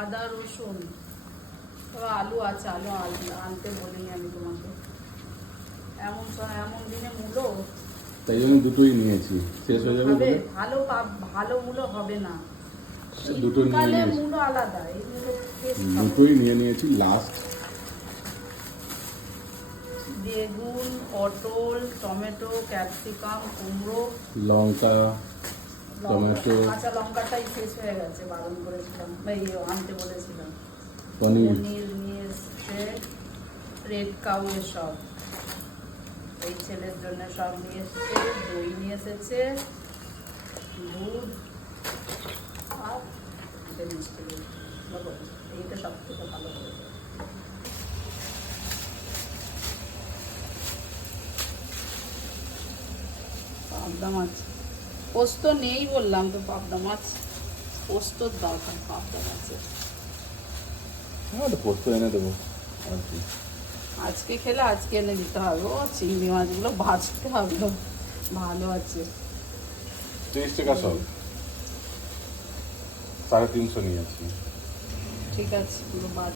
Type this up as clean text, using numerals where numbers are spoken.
আদা রসুন, তবে আলু আছে, আলু আনতে বলিনি আমি তোমাকে। এমন দিনে মূলো তাই জন্য দুটোই নিয়েছি, শেষ হয়ে যাবে বলে। ভালো মূলো হবে না, দুটো নিয়ে নিয়েছি, মূলো আলাদা, এই মূলো দুটোই নিয়ে নিয়েছি লাস্ট। বেগুন, পটল, টমেটো, ক্যাপসিকাম, কুমড়ো, লঙ্কা, টমেটো, কাঁচা লঙ্কাটাই শেষ হয়ে গেছে, বারণ করেছিলাম, আনতে বলেছিলাম। পনির নিয়ে এসছে, রেড কাউ সব এই ছেলের জন্য সব নিয়ে এসেছে, দই নিয়ে এসেছে, দুধ আর মিষ্টি। এইটা সব থেকে ভালো করে পাবদা মাছ, পোস্ত নেই বললাম তো, পাবদা মাছ পোস্তর দরকার পাবদা মাছের। পোস্ত এনে দেবো আর কি, আজকে খেলে আজকে এনে দিতে হবে। ও চিংড়ি মাছগুলো ভাজতে হবে, ভালো আছে। 30 টাকা সব, 350 নিয়ে আসি। ঠিক আছে, পুরো